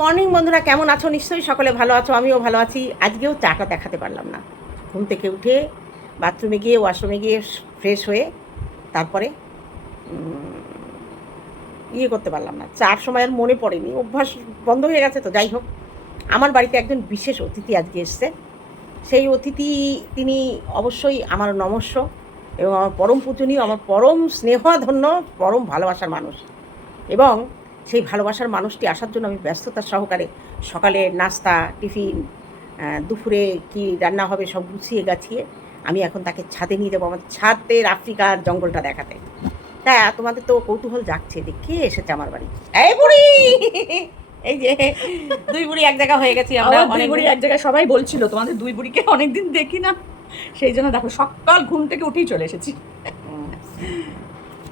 Morning বন্ধুরা, কেমন আছো? নিশ্চয়ই সকলে ভালো আছো, আমিও ভালো আছি। আজকেও চাটা দেখাতে পারলাম না। ঘুম থেকে উঠে বাথরুমে গিয়ে ওয়াশরুমে গিয়ে ফ্রেশ হয়ে তারপরে ইয়ে করতে পারলাম না। চার সময় আর মনে পড়েনি। অভ্যাস বন্ধ হয়ে গেছে তো, যাই হোক। আমার বাড়িতে একজন বিশেষ অতিথি আজকে এসছে। সেই অতিথি, তিনি অবশ্যই আমার নমস্য এবং আমার পরম পূজনীয়, আমার পরম স্নেহধন্য, পরম ভালোবাসার মানুষ। এবং সেই ভালোবাসার মানুষটি আসার জন্য আমি ব্যস্ততার সহকারে সকালে নাস্তা টিফিন দুপুরে কি রান্না হবে সব গুছিয়ে গাছিয়ে আমি এখন তাকে ছাদে নিয়ে যাব আমাদের ছাদের আফ্রিকার জঙ্গলটা দেখাতে। তা তোমাদের তো কৌতূহল যাচ্ছে যে কে এসেছে আমার বাড়ি? এই বুড়ি! এই যে দুই বুড়ি এক জায়গা হয়ে গেছি আমরা দুই অনেক বুড়ি এক জায়গায় সবাই বলছিল তোমাদের দুই বুড়িকে অনেকদিন দেখি না। সেই জন্য দেখো সকাল ঘুম থেকে উঠেই চলে এসেছি।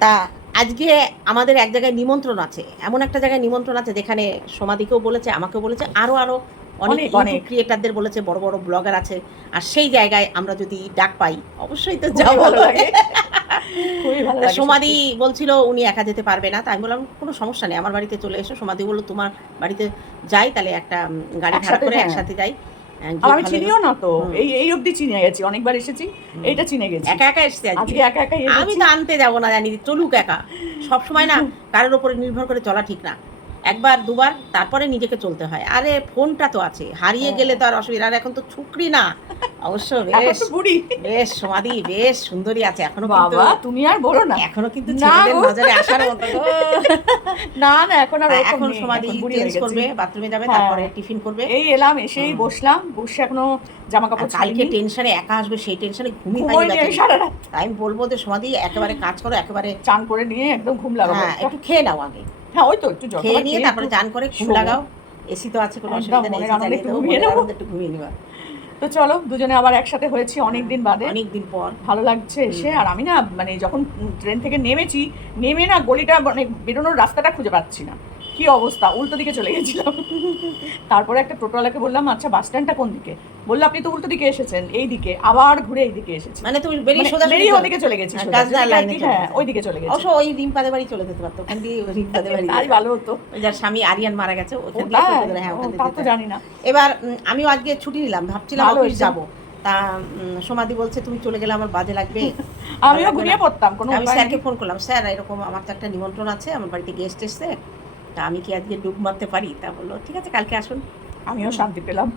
তা আজকে আমাদের এক জায়গায় নিমন্ত্রণ আছে এমন একটা জায়গায় নিমন্ত্রণ আছে যেখানে সমাধিকেও বলেছে আমাকেও বলেছে আরও আরও অনেক অনেক। ক্রিয়েটারদের বলেছে বড় বড় ব্লগার আছে আর সেই জায়গায় আমরা যদি ডাক পাই অবশ্যই তো যাব। তা সমাধি বলছিল উনি একা যেতে পারবে না। তাই আমি বললাম কোনো সমস্যা নেই আমার বাড়িতে চলে এসো। সমাধি বলল তোমার বাড়িতে যাই তাহলে একটা গাড়ি ভাড়া করে হ্যাঁ। একসাথে যাই। আর আমি চিনিও না তো। এই এই অবধি চিনে গেছি অনেকবার এসেছি এইটা চিনে গেছি। একা একা এসছে আজকে। একা একা আমি তো আনতে যাব না জানি চলুক একা। সবসময় না কারোর উপরে নির্ভর করে চলা ঠিক না। একবার দুবার তারপরে নিজেকে চলতে হয়। আরে ফোনটা তো আছে হারিয়ে হ্যাঁ। গেলে তো আর অসুবিধা। আর এখন তো ছুকরি না। অবশ্য বেশ বুড়ি। বেশ সমাধি বেশ সুন্দরী আছে। এখনও বাবা তুমি আর বলো না। এখনও কিন্তু ছেলেদের নজরে আসার মতো। না না এখন আর এখন সমাধি চেঞ্জ করবে বাথরুমে যাবে হ্যাঁ। তারপরে টিফিন করবে। এই এলাম এসেই বসলাম বসে এখনও জামা কাপড় কালকে টেনশনে একা আসবে সেই টেনশনে ঘুমিয়ে ঘুমোইনি আমি সারা রাত আমি বলব যে সমাধি একেবারে কাজ করো একেবারে চান করে নিয়ে একদম ঘুম লাগাবো। হ্যাঁ একটু খেয়ে নাও আগে। হ্যাঁ ওই তো একটু খেয়ে নিয়ে তারপরে চান করে ঘুম লাগাও। এসি তো আছে কোনো অসুবিধা নেই একটু ঘুমিয়ে নেব। একটু ঘুমিয়ে নিবা। তো চলো দুজনে আবার একসাথে হয়েছি অনেক দিন বাদে। অনেক দিন পর। ভালো লাগছে এসে আর আমি না মানে যখন ট্রেন থেকে নেমেছি নেমে না গলিটা মানে বেরোনোর রাস্তাটা খুঁজে পাচ্ছি না। কি অবস্থা? উল্টো দিকে চলে গেছিলাম। তারপরে একটা টোটোওয়ালাকে বললাম আচ্ছা বাস স্ট্যান্ডটা কোন দিকে? বলল আপনি তো উল্টো দিকে এসেছেন এই দিকে আবার ঘুরে এই দিকে এসেছি মানে তুমি বেরিয়ে মানে সোজা বেরিয়ে সোজা ওদিকে চলে গেছি হ্যাঁ, হ্যাঁ। ওই দিকে চলে গেছি। অবশ্য ওই রিম্পাদের বাড়ি চলে যেতে পারতো ওখান দিয়ে রিম্পাদের বাড়ি তাই ভালো হতো। ওই যার স্বামী আরিয়ান মারা গেছে ওখান দিয়ে হ্যাঁ ওখান দিয়ে জানি না। এবার আমিও আজকে ছুটি নিলাম ভাবছিলাম অফিস। যাব। তা সমাধি বলছে তুমি চলে গেলে আমার বাজে লাগবে। আমিও ঘুরিয়ে পড়তাম কোনো আমি স্যারকে ফোন করলাম স্যার এরকম আমার তো একটা নিমন্ত্রণ আছে আমার বাড়িতে গেস্ট এসছে। তা আমি কি আজকে ডুব মারতে পারি? তা বলল ঠিক আছে কালকে আসুন। আমিও শান্তি পেলাম।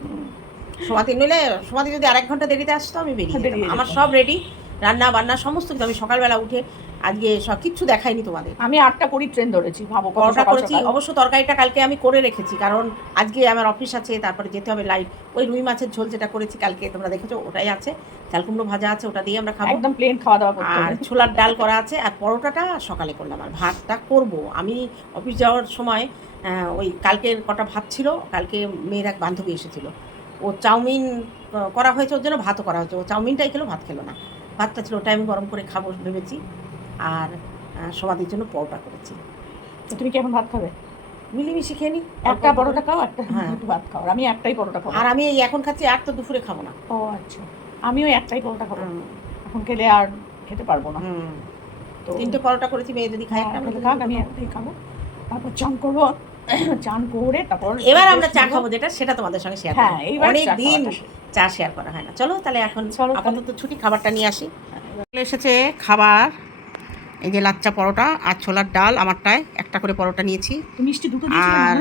সোমাতি নইলে সোমাতি যদি আর এক ঘণ্টা দেরিতে আসতো আমি বেরিয়ে আমার সব রেডি রান্না বান্না সমস্ত কিছু। আমি সকালবেলা উঠে আজকে সব কিচ্ছু দেখাইনি তোমাদের। আমি আটটা করি ট্রেন ধরেছি ভাবো পরোটা করেছি অবশ্য তরকারিটা কালকে আমি করে রেখেছি কারণ আজকে আমার অফিস আছে তারপরে যেতে হবে লাইট ওই রুই মাছের ঝোল যেটা করেছি কালকে তোমরা দেখেছ ওটাই আছে। চাল কুমড়ো ভাজা আছে ওটা দিয়ে আমরা খাব। একদম প্লেন খাওয়া দাওয়া আর ছোলার ডাল করা আছে আর পরোটাটা সকালে করলাম আর ভাতটা করব। আমি অফিস যাওয়ার সময় ওই কালকের কটা ভাত ছিল কালকে মেয়ের এক বান্ধবী এসেছিল। ও চাউমিন করা হয়েছে ওর জন্য ভাতও করা হয়েছে। ও চাউমিনটাই খেলো ভাত খেলো না। ভাতটা ছিল ওটা আমি গরম করে খাব ভেবেছি। আর সমাধির জন্য পরোটা করেছি। তুমি কেমন ভাত খাবে? মিলিমিশি খেয়ে নিই একটা পরোটা খাও একটা হ্যাঁ। দুটো ভাত খাও আমি একটাই পরোটা খাব। আর আমি এই এখন খাচ্ছি আর তো দুপুরে খাব না। ও আচ্ছা। আমিও একটাই পরোটা খাব। এখন খেলে আর খেতে পারব না। হুম। তো তিনটে পরোটা করেছি মেয়ে যদি খায় হ্যাঁ, একটা খাক আমি একটাই খাব। তারপর চান করব চান করে তারপর এবার আমরা চা খাব যেটা সেটা তোমাদের সঙ্গে শেয়ার হ্যাঁ এইবার অনেক দিন চা শেয়ার করা হয় না। চলো তাহলে এখন চলো আপাতত ছুটি খাবারটা নিয়ে আসি। এসেছে খাবার এই যে লাচ্চা পরোটা আর ছোলার ডাল আমারটায় একটা করে পরোটা নিয়েছি। মিষ্টি দুটো আর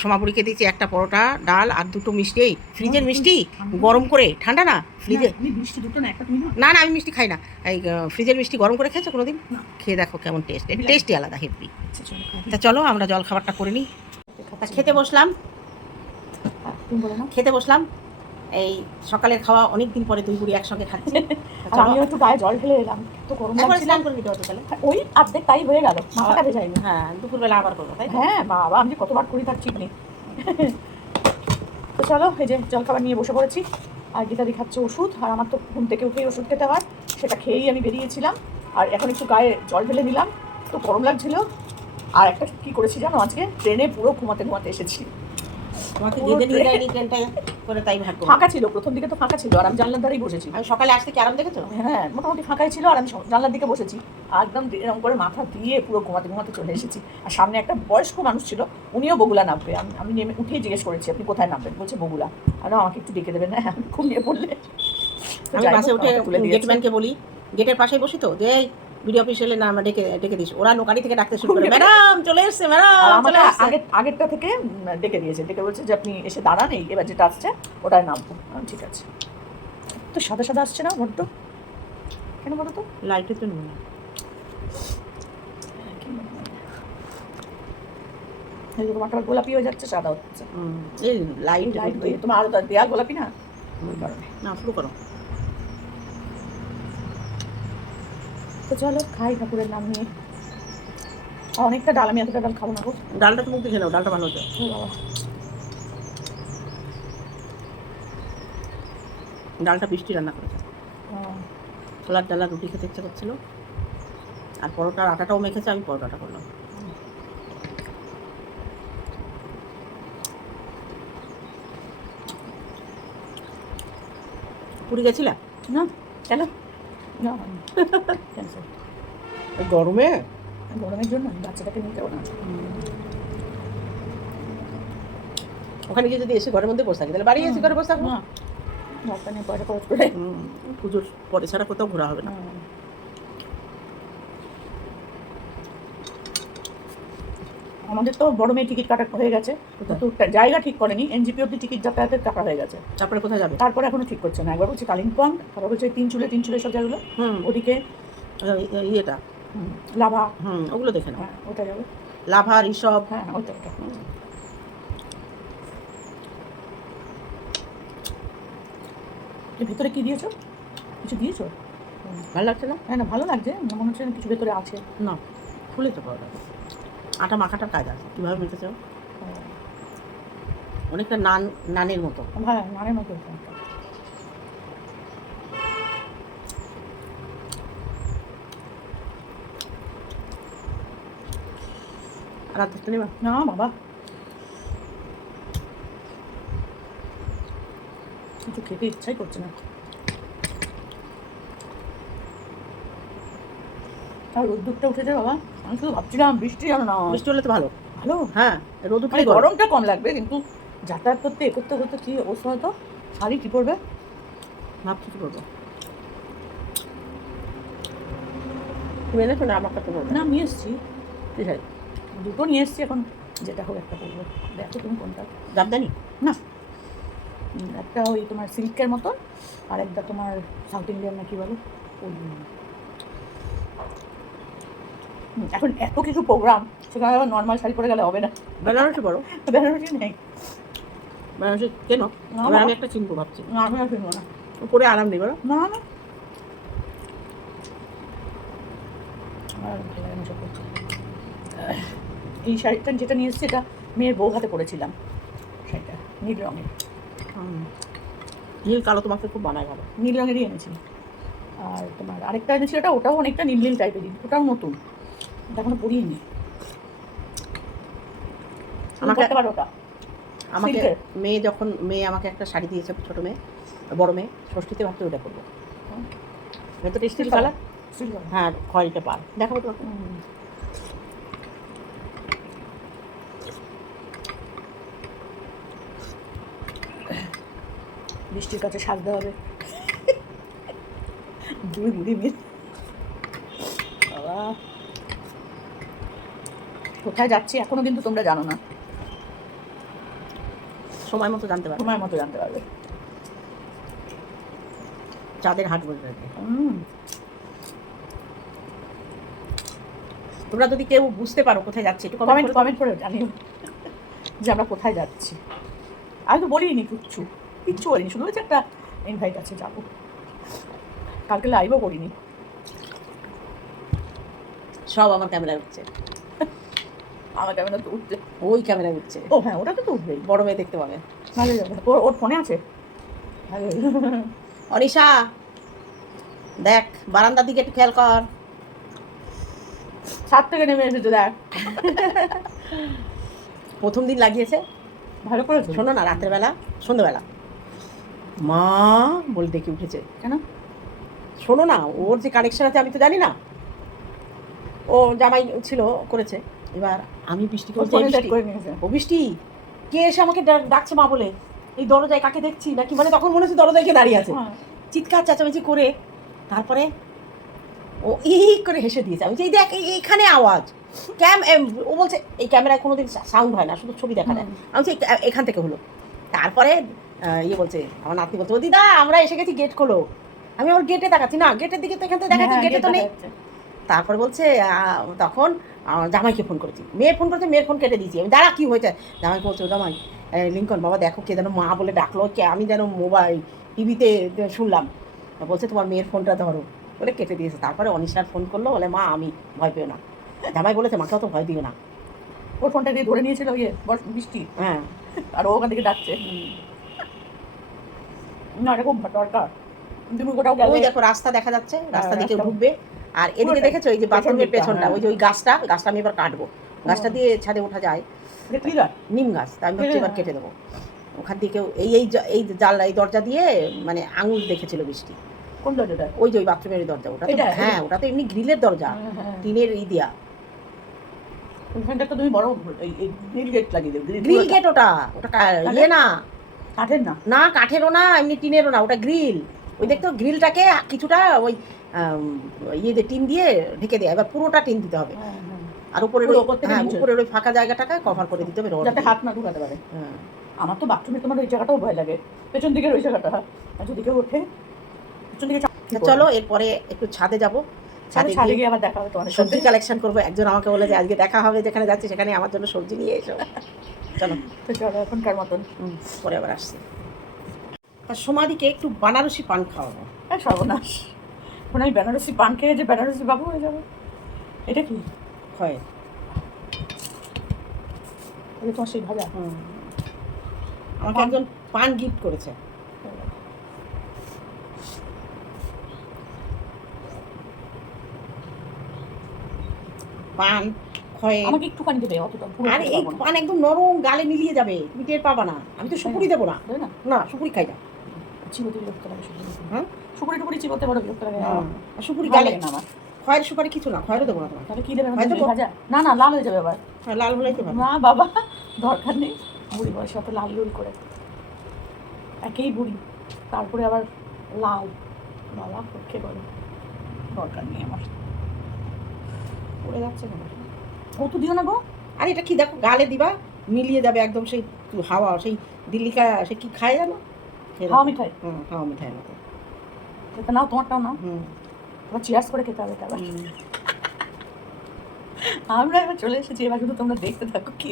সোমাপুরিকে দিয়েছি একটা পরোটা ডাল আর দুটো মিষ্টি। এই ফ্রিজের মিষ্টি? গরম করে ঠান্ডা না? ফ্রিজে না, মিষ্টি দুটো না একটা না না আমি মিষ্টি খাই না। এই ফ্রিজের মিষ্টি গরম করে খেয়েছো কোনোদিন। খেয়ে দেখো কেমন টেস্ট। টেস্টই আলাদা হেভি। আচ্ছা, চলো, তা চলো আমরা জল খাবারটা করে নিই। খেতে বসলাম। খেতে বসলাম। এই সকালের খাওয়া অনেক দিন পরে দুই বুড়ি একসঙ্গে খাচ্ছি। আর আমিও একটু গায়ে জল ঢেলে এলাম। তো গরম স্নান করে দিতে হতো তাহলে ওই অর্ধেক তাই হয়ে গেল। মাথাটা ভেজাইনি। হ্যাঁ দুপুরবেলা আবার করব তাই হ্যাঁ বাবা আমি কতবার করি তার ঠিক নেই তো চলো এই যে জলখাবার নিয়ে বসে পড়েছি। আর গীতাদি খাচ্ছে ওষুধ আর আমার তো ঘুম থেকে উঠেই ওষুধ খেতে হয়। সেটা খেয়েই আমি বেরিয়েছিলাম। আর এখন একটু গায়ে জল ঢেলে নিলাম। তো গরম লাগছিল। আর একটা কি করেছি জানো আজকে? ট্রেনে পুরো ঘুমাতে ঘুমাতে এসেছি। তোমাকে দিয়ে যায়নি ট্রেনটা করে তাই ভাগ্য। ফাঁকা ছিল প্রথম দিকে তো ফাঁকা ছিল আর আমি জানলার ধারেই বসেছি। আমি সকালে আসতে কি আরাম দেখেছ? হ্যাঁ মোটামুটি ফাঁকাই ছিল আর আমি জানলার দিকে বসেছি। আর একদম এরকম করে মাথা দিয়ে পুরো ঘুমাতে ঘুমাতে চলে এসেছি। আর সামনে একটা বয়স্ক মানুষ ছিল উনিও বগুলা নামবে। আমি আমি নেমে উঠেই জিজ্ঞেস করেছি আপনি কোথায় নামবেন? বলছে বগুলা। আর আমাকে একটু ডেকে দেবেন হ্যাঁ ঘুমিয়ে পড়লে। আমি বাসে উঠে গেটম্যানকে বলি গেটের পাশে বসি তো? যে ভিডিও অফিস এলে না ডেকে ডেকে দিস। ওরা নোকারি থেকে ডাকতে শুরু করে ম্যাডাম চলে এসছে ম্যাডাম চলে আগের আগেরটা থেকে ডেকে দিয়েছে। ডেকে বলছে যে আপনি এসে দাঁড়ান এই এবার যেটা আসছে ওটাই নামবো আমি, ঠিক আছে। তো সাদা সাদা আসছে না বড্ড কেন বলো তো? লাইটের জন্য না। এই আবার গোলাপি হয়ে যাচ্ছে সাদা হচ্ছে। এই লাইট লাইট তোমার আরও দেয়া গোলাপি না? না শুরু করো। তো চলো খাই ঠাকুরের নাম নিয়ে। অনেকটা ডাল আমি এতটা ডাল খাব না গো। ডালটা তো মুখ দেখে নাও ডালটা ভালো হচ্ছে বাবা। ডালটা বৃষ্টি রান্না করেছে। ছোলার ডালা রুটি খেতে ইচ্ছে করছিল। আর পরোটার আটাটাও মেখেছে আমি পরোটাটা করলাম। পুরী গেছিলে? না কেন? না। ক্যান্সেল গরমে? গরমের জন্য বাচ্চাটাকে নিয়ে যাব না। ওখানে গিয়ে যদি এসে ঘরের মধ্যে বসে থাকি তাহলে বাড়ি এসে ঘরে বসে থাকব না। পয়সা খরচ করে। পুজোর পরে ছাড়া কোথাও ঘোরা হবে না। আমাদের তো বড় মেয়ে টিকিট কাটা হয়ে গেছে কিন্তু টা- জায়গা ঠিক করেনি এনজিপি অব্দি টিকিট যাতায়াতের টাকা হয়ে গেছে। তারপরে কোথায় যাবে? তারপরে এখনও ঠিক করছে না। একবার বলছে কালিম্পং তারপর বলছে তিন চুলে তিন চুলে সব জায়গাগুলো। হুম। ওদিকে ওই ইয়েটা? লাভা। হুম ওগুলো দেখে নাও। হ্যাঁ ওটা যাবে। লাভা ঋষভ। হ্যাঁ ওইটা ওটা এর ভেতরে কি দিয়েছ? কিছু দিয়েছ? ভালো লাগছে না? হ্যাঁ না ভালো লাগছে। মনে হচ্ছে না কিছু ভেতরে আছে। না খুলে তো পাওয়া আটা মাখাটার কাজ আছে। কীভাবে মেখেছো অনেকটা নান নানের মতো। হ্যাঁ নানের মতো। আর ধরতে নেবা? না বাবা। কিছু খেতে ইচ্ছাই করছে না। আর রোদ্দুরটা উঠেছে বাবা। আমি শুধু ভাবছিলাম বৃষ্টি জানো না বৃষ্টি হলে তো ভালো। ভালো? হ্যাঁ রোদ উঠলে গরমটা কম লাগবে কিন্তু যাতায়াত করতে এ করতে করতে কি অবস্থা হতো শাড়ি কি পরবে? ভাবছি কি করব তুমি এনেছো না আমার কাছে বলবে না আমি এসছি। ঠিক আছে দুটো নিয়ে এসছি এখন যেটা হোক একটা পরবো। দেখো তুমি কোনটা। জামদানি? না। একটা ওই তোমার সিল্কের মতন আর একটা তোমার সাউথ ইন্ডিয়ান না কি বলে? ওই এখন এত কিছু প্রোগ্রাম সেখানে আবার নর্মাল শাড়ি পরে গেলে হবে না। বেনারসি বড় বেনারসি নেই। বেনারসি কেন? আমি একটা চিনবো ভাবছি। না, আমি আর কিনবো না। পরে আরাম নেই বলো না না। এই শাড়িটা যেটা নিয়ে এসেছি এটা মেয়ের বউ হাতে পরেছিলাম। শাড়িটা নীল রঙের। নীল কালো তোমাকে খুব বানায় ভালো। নীল রঙেরই এনেছি। আর তোমার আরেকটা এনেছি ওটা ওটাও অনেকটা নীল নীল টাইপেরই ওটাও নতুন। এখনও পরিয়ে আমাকে- ওটা। আমাকে মেয়ে যখন মেয়ে আমাকে একটা শাড়ি দিয়েছে ছোট মেয়ে বড় মেয়ে ষষ্ঠীতে ভাবতে ওটা করব ভেতরে স্টিল কালার হ্যাঁ খয়েরিটা পার। দেখাবো তোমাকে। বৃষ্টির কাছে সাজতে হবে। দুই দিদি মিল বাবা কোথায় যাচ্ছি এখনও কিন্তু তোমরা জানো না। সময় মতো জানতে পারব। সময় মতো জানতে পারবে। চাঁদের হাট বলতে তোমরা যদি কেউ বুঝতে পারো কোথায় যাচ্ছে একটু কমেন্ট কমেন্ট করে জানিও যে আমরা কোথায় যাচ্ছি। আমি তো বলিনি কিচ্ছু কিচ্ছু বলিনি শুধু হচ্ছে একটা ইনভাইট আছে যাব। কালকে লাইভও করিনি। সব আমার ক্যামেরায় উঠছে। আমার ক্যামেরা তো উঠছে। ওই ক্যামেরায় উঠছে। ও হ্যাঁ ওটা তো উঠবেই। বড় মেয়ে দেখতে পাবে। ভালো যাবে। ওর ওর ফোনে আছে? ভালো। অনিশা দেখ বারান্দার দিকে একটু খেয়াল কর। ছাদ থেকে নেমে এসেছে দেখ। প্রথম দিন লাগিয়েছে। ভালো করেছ? শোনো না রাতের বেলা সন্ধ্যেবেলা মা বলে দেখে উঠেছে। কেন? শোনো না ওর যে কানেকশন আছে আমি তো জানি না। ও জামাই ছিল করেছে। এবার আমি বৃষ্টিকে "এই ও বৃষ্টি? কে এসে আমাকে ডাকছে মা বলে? এই দরজায় কাকে দেখছি? নাকি মানে তখন মনে হচ্ছে দরজায় কে দাঁড়িয়ে আছে। হ্যাঁ। চিৎকার চেঁচামেচি করে তারপরে ও ই করে হেসে দিয়েছে। আমি এই দেখ এইখানে আওয়াজ। ক্যাম ও বলছে এই ক্যামেরায় কোনোদিন সাউন্ড হয় না শুধু ছবি দেখা যায় আমি বলছি এখান থেকে হলো। তারপরে আহ, ইয়ে বলছে আমার নাতি বলছে ও দিদা আমরা এসে গেছি গেট খোলো। আমি আমার গেটে তাকাচ্ছি। না গেটের দিকে তো এখান থেকে দেখা হ্যাঁ, গেটে তো নেই। তারপরে বলছে তখন জামাইকে ফোন করেছি। মেয়ে ফোন করেছে মেয়ের ফোন কেটে দিয়েছি। আমি দাঁড়া কি হয়েছে? জামাইকে বলছে জামাই লিঙ্কন বাবা দেখো কে যেন মা বলে ডাকলো কে আমি যেন মোবাইল টিভিতে শুনলাম। বলছে তোমার মেয়ের ফোনটা ধরো। বলে কেটে দিয়েছে। তারপরে অনিশার ফোন করল বলে মা আমি ভয় পেও না। জামাই বলেছে মাকে অত ভয় দিও না। ওর ফোনটা দিয়ে ধরে নিয়েছিল ইয়ে বৃষ্টি হ্যাঁ। আর ও ওখান থেকে ডাকছে। না এটা খুব দরকার। তুমি কোথাও ওই দেখো রাস্তা দেখা যাচ্ছে। রাস্তা দিকে ঢুকবে। আর এদিকে দেখেছ এই যে বাথরুমের পেছনটা হ্যাঁ। ওই যে ওই গাছটা গাছটা আমি এবার কাটবো। গাছটা দিয়ে ছাদে ওঠা যায়। নিম গাছ তাই আমি ভাবছি এবার। কেটে দেবো। ওখান থেকে এই এই এই জানলা এই দরজা দিয়ে মানে আঙুল দেখেছিল বৃষ্টি। কোন দরজাটা? ওই যে ওই বাথরুমের ওই দরজা ওটা হ্যাঁ ওটা তো এমনি গ্রিলের দরজা হ্যাঁ, হ্যাঁ। টিনের ই দিয়া। তো তুমি বড় গ্রিল গেট লাগিয়ে দেবে গ্রিল গেট ওটা ওটা ইয়ে না। কাঠের না? না কাঠেরও না এমনি টিনেরও না ওটা গ্রিল। ওই দেখতো গ্রিলটাকে কিছুটা ওই ইয়ে টিন দিয়ে ঢেকে দেয় এবার পুরোটা টিন দিতে হবে। আর উপরের পুরো ওই- হ্যাঁ উপরের ওই ফাঁকা জায়গাটাকে কভার করে দিতে হবে যাতে হাত না ঢুকাতে পারে। হ্যাঁ। আমার তো বাথরুমে তোমার ওই জায়গাটাও ভয় লাগে। পেছন দিকের ওই জায়গাটা। আর যদি কেউ ওঠে পেছন দিকে চলো এরপরে একটু ছাদে যাব। ছাদে গিয়ে আবার দেখা হবে তোমার সবজি কালেকশন করব। একজন আমাকে বলে যে আজকে দেখা হবে যেখানে যাচ্ছি সেখানে আমার জন্য সবজি নিয়ে এসো। চলো। তো চলো এখনকার মতন। পরে আবার আসছি। আর সমাধিকে একটু বানারসি পান খাওয়াবো। হ্যাঁ সর্বনাশ। এখন আমি বেনারসি পান খেয়ে যে বেনারসি বাবু হয়ে যাবে। এটা কি? হয়। এটা তোমার সেই ভাজা আমাকে একজন পান গিফট করেছে। পান খয়ে আমাকে একটুখানি দেবে অতটা পুরো আরে এই পান একদম নরম গালে মিলিয়ে যাবে তুমি টের পাবা না। আমি তো সুপুরি দেবো না। দেবে না? না সুপুরি খাই না। চিবোতে বিরক্ত লাগে শুকুরি হ্যাঁ? শুকুরি টুকুরি চিবোতে বড় বিরক্ত লাগে। আর সুপুরি গালে না আমার। খয়ের সুপারি কিছু না খয়েরও দেবো না তোমার তাহলে কি দেবে? ভাজা? না না লাল হয়ে যাবে আবার হ্যাঁ লাল হলেই তো না বাবা দরকার নেই। বুড়ি বয়সে অত লাল লুল করে। একেই বুড়ি। তারপরে আবার লাল বাবা পক্ষে বলে। দরকার নেই আমার। পড়ে যাচ্ছে কেন? ও তো দিও না গো। আর এটা কি দেখো গালে দিবা মিলিয়ে যাবে একদম সেই হাওয়া সেই দিল্লিকা সে কি খায় জানো? হাওয়া মিঠাই। হুম হাওয়া মিঠাই মতো। এটা নাও তোমারটাও নাও তোমার চিয়ার্স করে খেতে হবে হুম। আমরা এবার চলে এসেছি এবার শুধু তোমরা দেখতে থাকো কি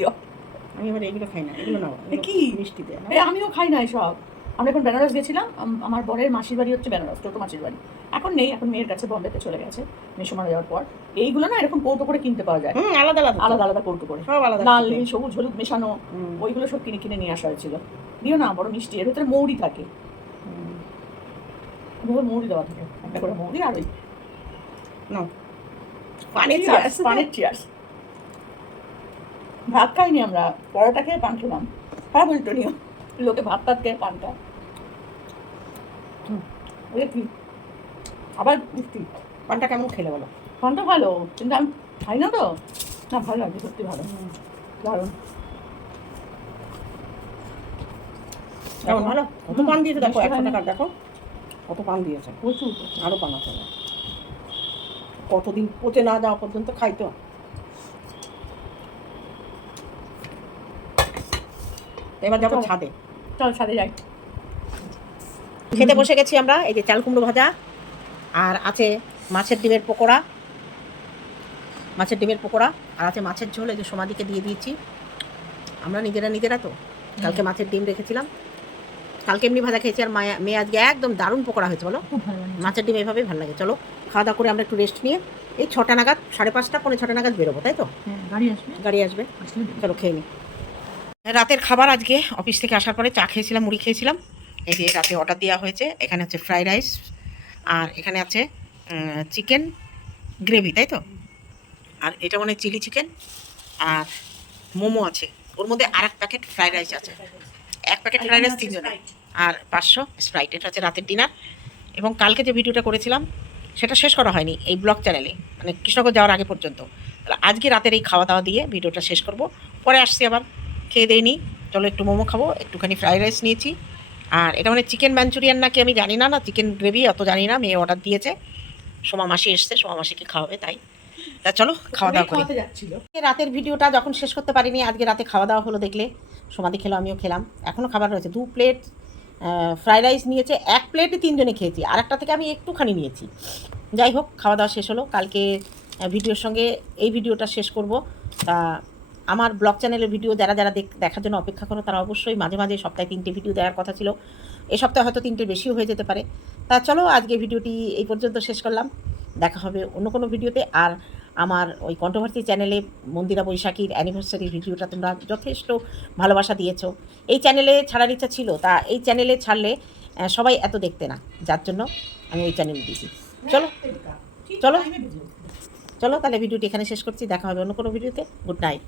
আমি এবার এগুলো খাই না এগুলো নাও কি? মিষ্টি আমিও খাই না এসব আমরা এখন বেনারস গেছিলাম আমার বরের মাসির বাড়ি হচ্ছে বেনারস টোটো মাসির বাড়ি এখন নেই এখন মেয়ের কাছে বম্বেতে চলে গেছে মেয়ে মারা যাওয়ার পর এইগুলো না এরকম কৌটো করে কিনতে পাওয়া যায় আলাদা আলাদা আলাদা আলাদা কৌটো করে সব আলাদা লাল সবুজ হলুদ মেশানো ওইগুলো সব কিনে কিনে নিয়ে আসা হয়েছিল দিও না বড় মিষ্টি এর ভেতরে মৌরি থাকে। ওগুলো মৌরি দেওয়া থাকে। একটা করে মৌরি আর ওই নাও পানির চাষ পানের চিয়ার্স ভাত খাইনি আমরা পরোটা খেয়ে পান খেলাম। হ্যাঁ বলতো নিও। লোকে ভাত টাত খেয়ে পান খায়। ওই কি? আবার মিষ্টি। পানটা কেমন খেলে বলো? পানটা ভালো কিন্তু আমি খাই না তো। না ভালো লাগে সত্যি ভালো। দারুণ। কেমন? ভালো। কত পান দিয়েছে? দেখো একশো হয়নি? দেখো। কত পান দিয়েছে? প্রচুর প্রচুর। আরও পান আছে। কতদিন পচে না যাওয়া পর্যন্ত খাইতো এবার যাব ছাদে। চল ছাদে যাই। খেতে বসে গেছি আমরা এই যে চাল কুমড়ো ভাজা আর আছে মাছের ডিমের পকোড়া। মাছের ডিমের পকোড়া আর আছে মাছের ঝোল এই যে সমাধিকে দিয়ে দিয়েছি। আমরা নিজেরা নিজেরা তো। কালকে মাছের ডিম রেখেছিলাম। কালকে এমনি ভাজা খেয়েছি আর মায়া মেয়ে আজকে একদম দারুণ পকোড়া হয়েছে বলো? মাছের ডিম এভাবেই ভালো লাগে চলো খাওয়া দাওয়া করে আমরা একটু রেস্ট নিয়ে এই ছটা নাগাদ সাড়ে পাঁচটা পৌনে ছটা নাগাদ বেরোবো তাই তো? হ্যাঁ গাড়ি আসবে? গাড়ি আসবে। চলো খেয়ে নিই রাতের খাবার আজকে অফিস থেকে আসার পরে চা খেয়েছিলাম মুড়ি খেয়েছিলাম। এই যে রাতে অর্ডার দেওয়া হয়েছে এখানে হচ্ছে ফ্রাইড রাইস আর এখানে আছে চিকেন গ্রেভি তাই তো? আর এটা মানে চিলি চিকেন আর মোমো আছে। ওর মধ্যে আর এক প্যাকেট ফ্রাইড রাইস আছে। এক প্যাকেট ফ্রাইড রাইস তিনজনের। আর পাঁচশো স্প্রাইট এটা হচ্ছে রাতের ডিনার এবং কালকে যে ভিডিওটা করেছিলাম সেটা শেষ করা হয়নি এই ব্লগ চ্যানেলে মানে কৃষ্ণগর যাওয়ার আগে পর্যন্ত। তাহলে আজকে রাতের এই খাওয়া দাওয়া দিয়ে ভিডিওটা শেষ করব। পরে আসছি আবার খেয়ে দিয়ে নিই চলো একটু মোমো খাব একটুখানি ফ্রাইড রাইস নিয়েছি। আর এটা মানে চিকেন ম্যাঞ্চুরিয়ান নাকি আমি জানি না না চিকেন গ্রেভি অত জানি না মেয়ে অর্ডার দিয়েছে। সোমা মাসি এসছে সোমা মাসিকে খাওয়াবে তাই। তা চলো খাওয়া দাওয়া করি। রাতের ভিডিওটা যখন শেষ করতে পারিনি আজকে রাতে খাওয়া দাওয়া হলো দেখলে। সমাধি খেলো, আমিও খেলাম। এখনও খাবার রয়েছে। দু প্লেট ফ্রাইড রাইস নিয়েছে, এক প্লেটে তিনজনে খেয়েছি। আর একটা থেকে আমি একটুখানি নিয়েছি। যাই হোক, খাওয়া দাওয়া শেষ হলো। কালকে ভিডিওর সঙ্গে এই ভিডিওটা শেষ করব। তা, আমার ব্লগ চ্যানেলের ভিডিও যারা যারা দেখ- দেখার জন্য অপেক্ষা করো, তারা অবশ্যই মাঝে মাঝে সপ্তাহে তিনটে ভিডিও দেওয়ার কথা ছিল। এ সপ্তাহে হয়তো তিনটে বেশিও হয়ে যেতে পারে। তা, চলো আজকে ভিডিওটি এই পর্যন্ত শেষ করলাম। দেখা হবে অন্য কোনো ভিডিওতে আর আমার ওই কন্ট্রোভার্সি চ্যানেলে মন্দিরা বৈশাখীর অ্যানিভার্সারি ভিডিওটা তোমরা যথেষ্ট ভালোবাসা দিয়েছ। এই চ্যানেলে ছাড়ার ইচ্ছা ছিল তা এই চ্যানেলে ছাড়লে সবাই এত দেখতে না। যার জন্য আমি ওই চ্যানেল দিয়েছি। চলো চলো। চলো তাহলে ভিডিওটি এখানে শেষ করছি। দেখা হবে অন্য কোনো ভিডিওতে গুড নাইট